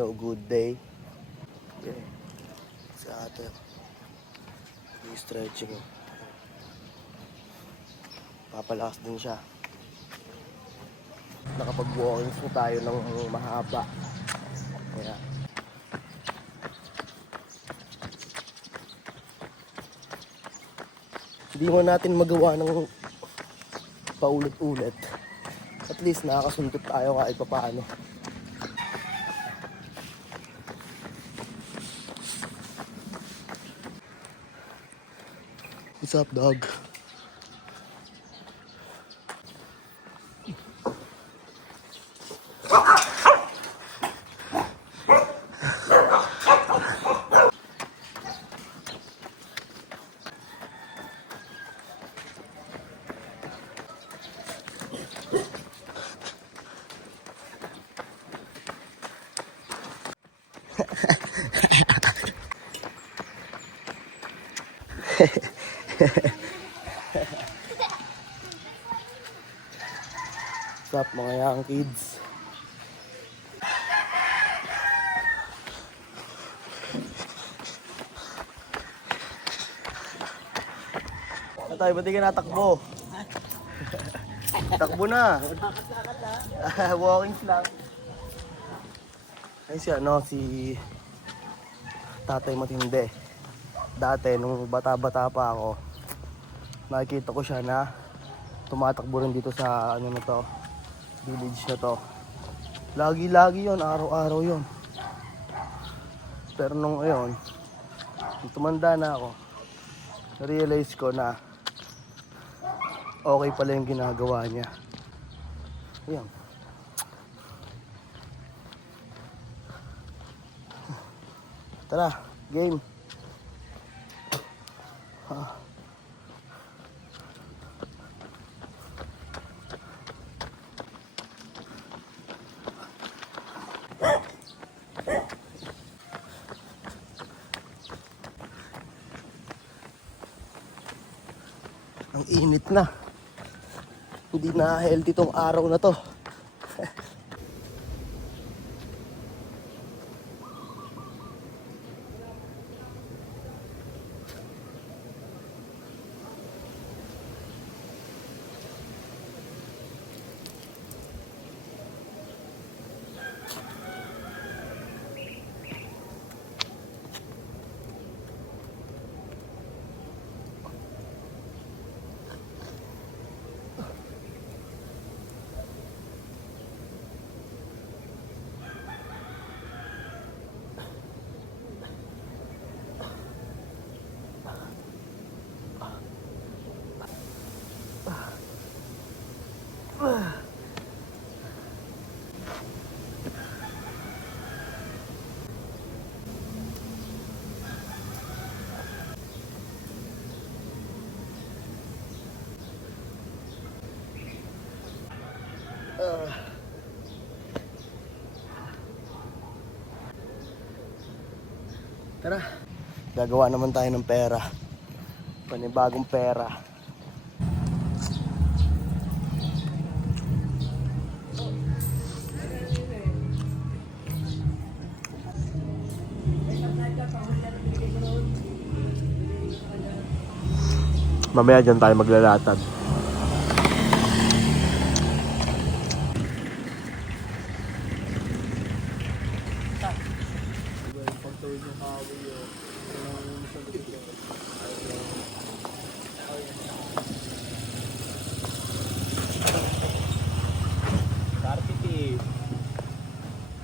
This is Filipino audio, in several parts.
No good day. Okay. Sa atin. Yung stretching. Papalakas din siya. Nakapag-walking po tayo ng mahaba. Kaya hindi mo natin magawa ng paulit-ulit. At least nakakasundot tayo kahit papaano. What's up, dog? What's up mga young kids? Tayo, ba't di ka natakbo? Takbo na. Walking lang. Ay si Tatay Matindi. Dati nung bata-bata pa ako, nakikita ko siya na tumatakbo rin dito sa ano na to, village na to. Lagi-lagi yon, araw-araw yon. Pero nung ngayon, tumanda na ako, na-realize ko na okay pala yung ginagawa niya. Ayan. Tara, game. Ang init na. Hindi na healthy tong araw na to. Tara. Gagawa naman tayo ng pera. Panibagong pera. Mamaya dyan tayo maglalatag.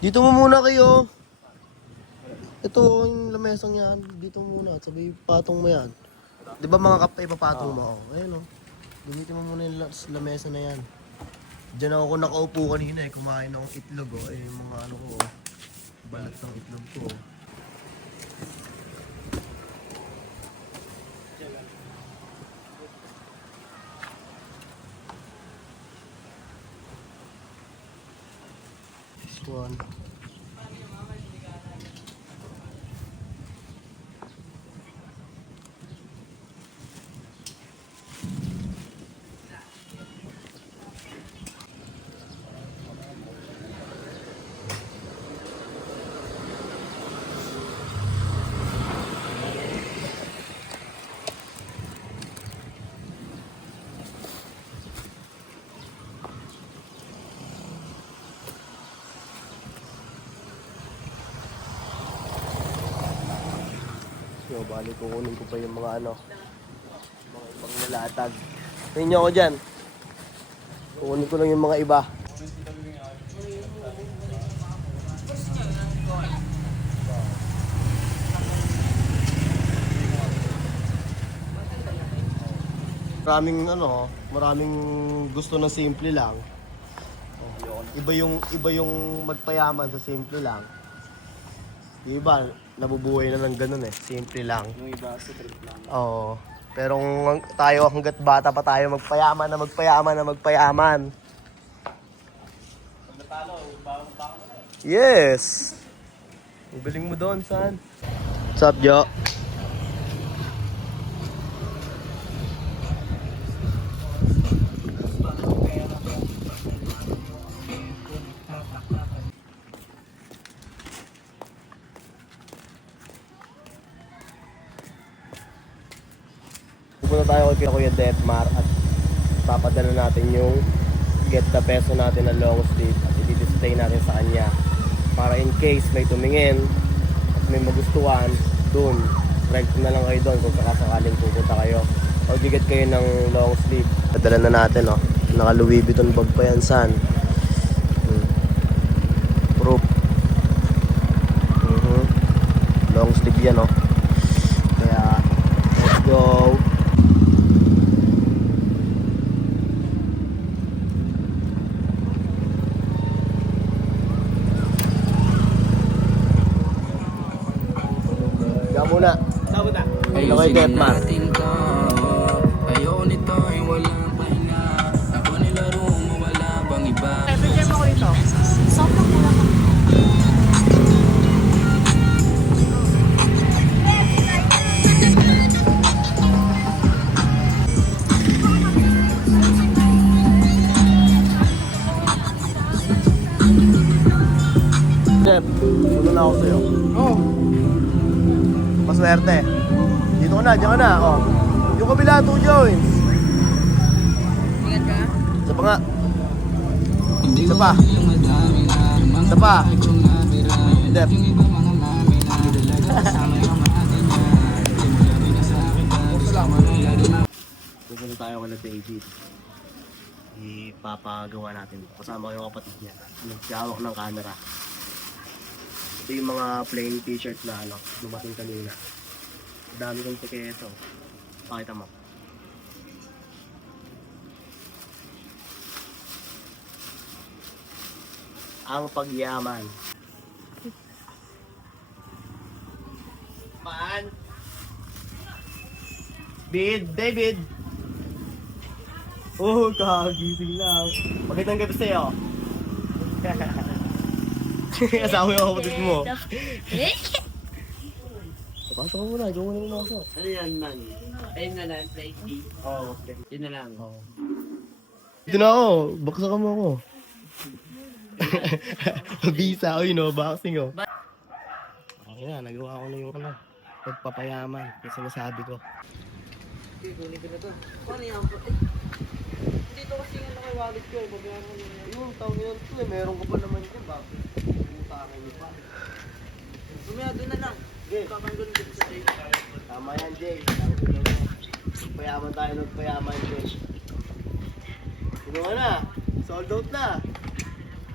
Dito mo muna kayo. Ito yung lamesang yan. Dito muna. Sabi patong mo yan. Di ba mga kape papatong mo? Ayun o. Gamitin mo muna yung lamesa na yan. Diyan ako nakaupo kanina eh. Kumain akong itlog o. Eh yung mga ano ko o. Balat ng itlog ko o. This one. o, bali kukunin ko pa yung mga ano, mga ibang nalatag. Tingnan nyo ako dyan. Kukunin ko lang yung mga iba. Maraming gusto na simple lang. Oh, iba yung magpayaman sa simple lang. Yung iba, nabubuhay na ng ganun eh. Simple lang. Yung iba sa trip lang. Oo. Pero tayo hanggat bata pa tayo magpayaman na magpayaman na magpayaman. Pag natalo, bawang na eh. Yes! Ang galing mo doon, son. What's up, Jo? Pupunta tayo kay Kuya Detmar at papadala natin yung get the peso natin na long sleeve at i-display natin sa kanya para in case may tumingin at may magustuhan dun, direct na lang kayo doon kung sakasakaling pupunta kayo o bigat kayo ng long sleeve. Padala na natin, oh. Naka Louis Vuitton bag pa yan, san. Proof. Long sleeve yan, oh. Kaya let's go. Muna. Sabot na. Ayun kay Detmar. Ayaw nito ay walang pahinga. Ako nilaro mo wala bang iba. Picture mo ko ito. Sobrang mura ka. Jeff, puno na ako sa'yo. Oh. Maswerte. Dito ka na, diyan ka na. Oh. Yung kabila, 2 joints. Ingat ka. Isa pa nga. Isa pa. Isa pa. Jeff. Pupunta tayo kala David. Ipapagawa natin. Kasama ko yung kapatid niya. Nagsihawak ng camera. Ito yung mga plain t-shirt na dumating kanina. Dami kong tiketo. Pakita mo. Ang pagyaman. Maan? David! Oh, kagising lang. Magandang gabi sa'yo. Kasama yung kapatid mo. Pasok ka muna, ikaw muna pumasok. Ano yan, man? Ayun na lang, play D. Oo, okay. Yun na lang. Dito na ako, baksakan mo ako. Visa, oy no, boxing oh. Okay na, nagawa ko na yung pagpapayaman, yung sinasabi ko. Kunin ko na to. Paano yan? Dito kasi yung nakiwalit ko. Babayaran mo yun. Yung tawag yun to eh, meron ka pa naman dyan, bakit? Putangin niyo pa. Sumaya, doon na lang. Okay. Papanggunin dito sa tayo. Tama yan, Jay. Nagpayaman tayo, nagpayaman, Jay. Sino ka na? Sold out na.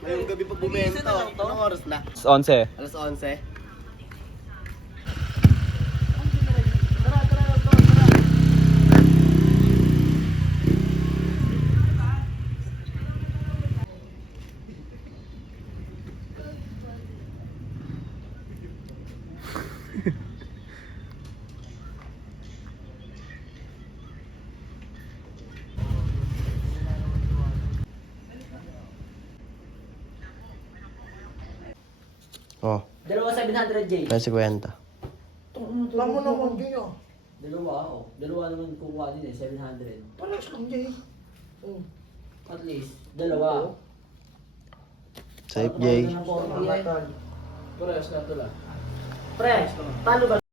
Ngayong gabi pa bumento. Anong oras na? 11. Alas 11. Oh, Dalawa 700, J. nasa 50. Tama naman din yun. Dalawa, oh. Dalawa naman kukuha din eh, 700. Palas lang din. At least, dalawa. Safe, Jay. Parehas na ito lang. Pre, talo ba?